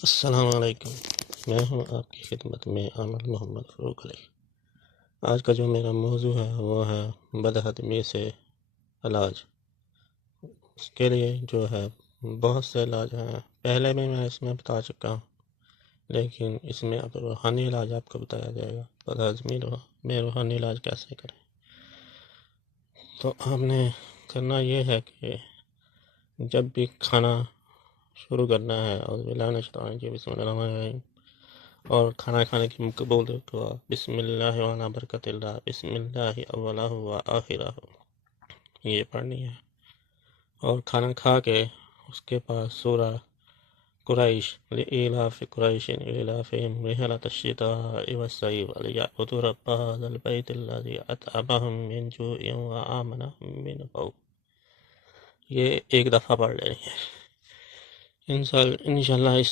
السلام علیکم، میں ہوں آپ کی خدمت میں عامر محمد فروغ علی۔ آج کا جو میرا موضوع ہے وہ ہے بدہضمی سے علاج۔ اس کے لیے جو ہے بہت سے علاج ہیں، پہلے بھی میں اس میں بتا چکا ہوں، لیکن اس میں اب روحانی علاج آپ کو بتایا جائے گا۔ بدہضمی میں روحانی علاج کیسے کریں؟ تو آپ نے کرنا یہ ہے کہ جب بھی کھانا شروع کرنا ہے اور بسم اللہ الرحمن الرحیم، اور کھانا کھانے کی مقبول دعا بسم اللہ وعلی برکت اللہ، بسم اللہ اولہ و آخرہ، یہ پڑھنی ہے۔ اور کھانا کھا کے اس کے پاس سورہ قریش لإیلاف قریش إیلافہم رحلۃ الشتاء والصیف فلیعبدوا رب هذا البیت الذی اطعمہم من جوع وآمنہم من خوف، یہ ایک دفعہ پڑھ لینی ہے۔ انشاءاللہ اس